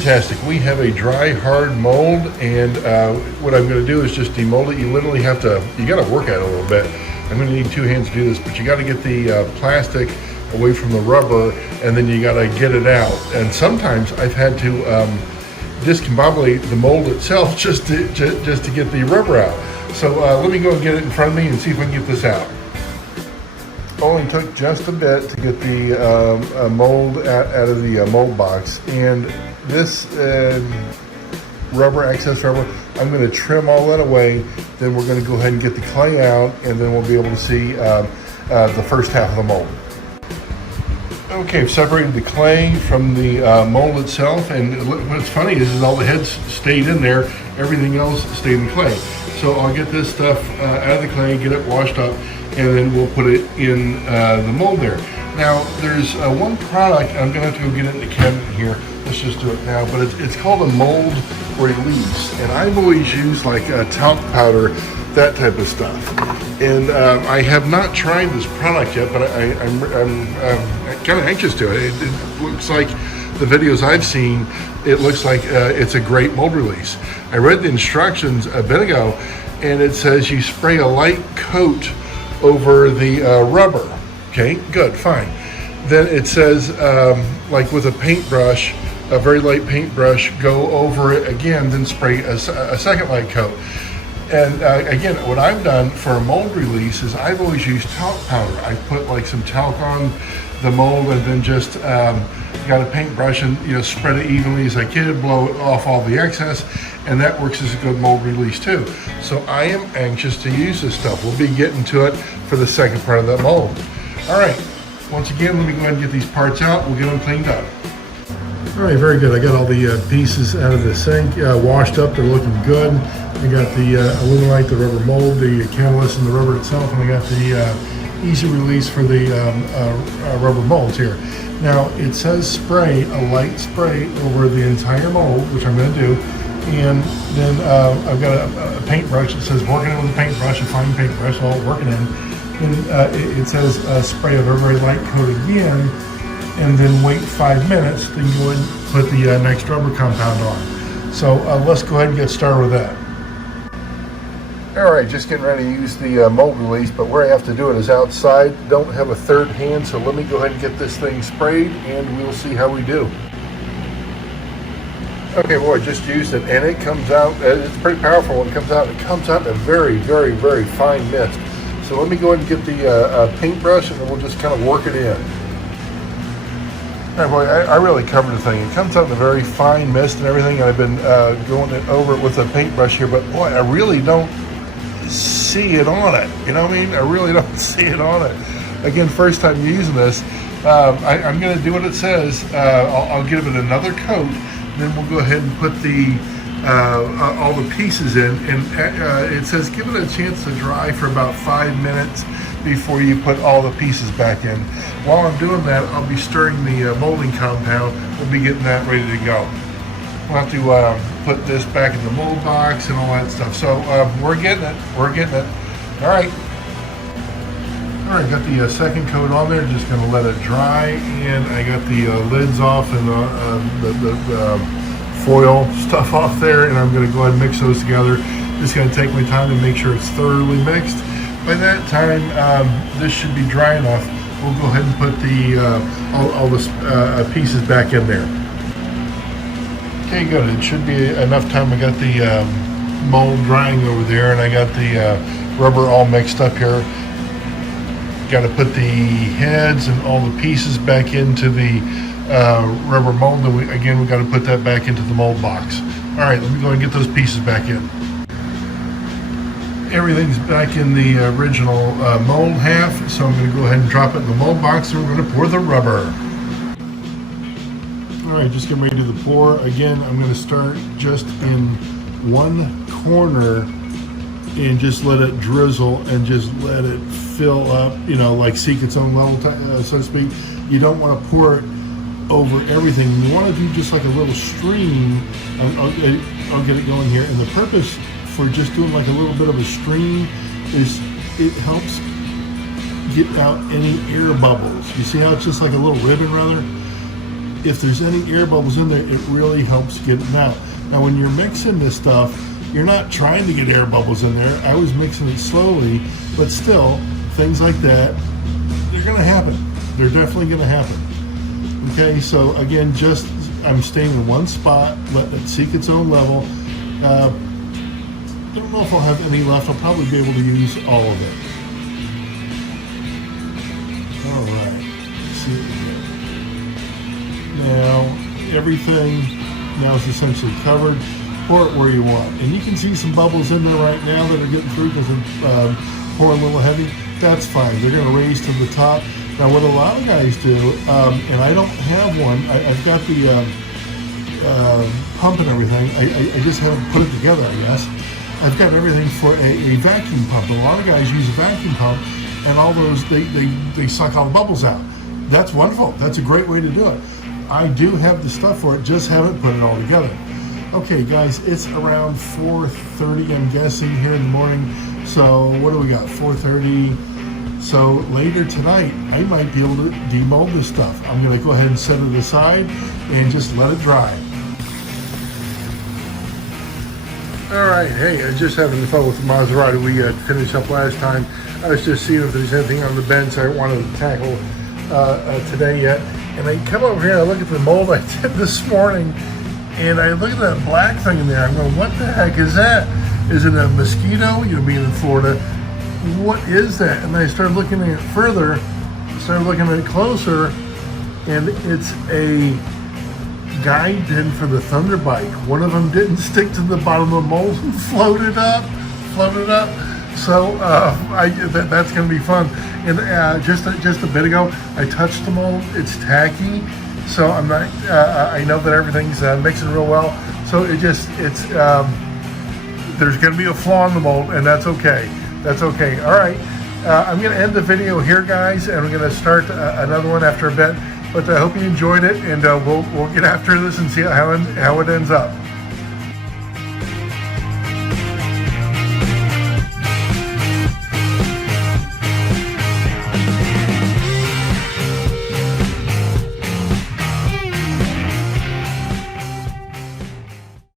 fantastic. We have a dry, hard mold, and what I'm going to do is just demold it. You literally have to, you got to work at it a little bit. I'm going to need 2 hands to do this, but you got to get the plastic away from the rubber, and then you got to get it out. And sometimes I've had to discombobulate the mold itself just to get the rubber out. So let me go and get it in front of me and see if I can get this out. Only took just a bit to get the mold out of the mold box, and this excess rubber, I'm going to trim all that away. Then we're going to go ahead and get the clay out, and then we'll be able to see the first half of the mold. Okay, I've separated the clay from the mold itself, and what's funny is all the heads stayed in there, everything else stayed in clay. So I'll get this stuff out of the clay, get it washed up, and then we'll put it in the mold there. Now, there's one product, I'm going to have to go get it in the cabinet here. Let's just do it now, but it's called a mold release, and I've always used like talc powder, that type of stuff. And I have not tried this product yet, but I'm kind of anxious to it. It looks like the videos I've seen, it looks like it's a great mold release. I read the instructions a bit ago, and it says you spray a light coat over the rubber. Okay, good, fine. Then it says, like with a paintbrush, a very light paintbrush, go over it again, then spray a second light coat. And again, what I've done for a mold release is I've always used talc powder. I put like some talc on the mold, and then just got a paintbrush and spread it evenly as I could, blow off all the excess, and that works as a good mold release too. So I am anxious to use this stuff. We'll be getting to it for the second part of that mold. All right, once again, let me go ahead and get these parts out. We'll get them cleaned up. All right, very good. I got all the pieces out of the sink, washed up. They're looking good. I got the aluminite, the rubber mold, the catalyst, and the rubber itself, and I got the easy release for the rubber molds here. Now, it says spray, a light spray over the entire mold, which I'm going to do, and then I've got a paintbrush that says working in with a paintbrush, a fine paintbrush, all working in. And it says spray a very light coat again, and then wait 5 minutes, then go ahead and put the next rubber compound on. So let's go ahead and get started with that. All right, just getting ready to use the mold release, but where I have to do it is outside. Don't have a third hand, so let me go ahead and get this thing sprayed, and we'll see how we do. Okay, boy, I just used it, and it comes out, it's pretty powerful when it comes out. It comes out in a very, very, very fine mist. So let me go ahead and get the paintbrush, and then we'll just kind of work it in. All right, boy, I really covered the thing. It comes out in a very fine mist and everything, and I've been going over it with a paintbrush here, but boy, I really don't see it on it. You know what I mean? I really don't see it on it. Again, first time using this, I'm going to do what it says. I'll give it another coat, and then we'll go ahead and put the all the pieces in, and it says give it a chance to dry for about 5 minutes before you put all the pieces back in. While I'm doing that, I'll be stirring the molding compound. We'll be getting that ready to go. We'll have to put this back in the mold box and all that stuff. So we're getting it. All right, got the second coat on there. Just gonna let it dry, and I got the lids off and the foil stuff off there, and I'm gonna go ahead and mix those together. Just gonna take my time to make sure it's thoroughly mixed. By that time, this should be dry enough. We'll go ahead and put the all the pieces back in there. Okay, good. It should be enough time. I got the mold drying over there, and I got the rubber all mixed up here. Got to put the heads and all the pieces back into the rubber mold. And we got to put that back into the mold box. All right, let me go and get those pieces back in. Everything's back in the original mold half, so I'm going to go ahead and drop it in the mold box, and we're going to pour the rubber. All right, just getting ready to do the pour. Again, I'm going to start just in one corner and just let it drizzle and just let it fill up, like seek its own level, so to speak. You don't want to pour it over everything. You want to do just like a little stream. I'll get it going here. And the purpose for just doing like a little bit of a stream is it helps get out any air bubbles. You see how it's just like a little ribbon rather? if there's any air bubbles in there, it really helps get it out. Now when you're mixing this stuff, you're not trying to get air bubbles in there. I was mixing it slowly, but still, things like that, they're gonna happen. They're definitely gonna happen. Okay, so again, I'm staying in one spot, letting it seek its own level. I don't know if I'll have any left. I'll probably be able to use all of it. All right, let's see what we get. Now, everything now is essentially covered. Pour it where you want. And you can see some bubbles in there right now that are getting through because I'm pouring a little heavy. That's fine. They're going to raise to the top. Now, what a lot of guys do, and I don't have one, I've got the pump and everything. I just haven't put it together, I guess. I've got everything for a vacuum pump. A lot of guys use a vacuum pump, and all those, they suck all the bubbles out. That's wonderful. That's a great way to do it. I do have the stuff for it, just haven't put it all together. Okay, guys, it's around 4:30, I'm guessing, here in the morning. So what do we got? 4:30. So later tonight, I might be able to demold this stuff. I'm going to go ahead and set it aside and just let it dry. All right, hey, I was just having fun with the Maserati. We finished up last time. I was just seeing if there's anything on the bench I wanted to tackle today yet. And I come over here and I look at the mold I did this morning, and I look at that black thing in there. I'm going, what the heck is that? Is it a mosquito? You know, being in Florida, what is that? And I started looking at it further, started looking at it closer, and it's a guide pin for the Thunderbike. One of them didn't stick to the bottom of the mold and floated up. So that's going to be fun. And just a bit ago, I touched the mold. It's tacky, so I'm not. I know that everything's mixing real well. So it's there's going to be a flaw in the mold, and that's okay. That's okay. All right. I'm going to end the video here, guys, and we're going to start another one after a bit. But I hope you enjoyed it, and we'll get after this and see how it ends up.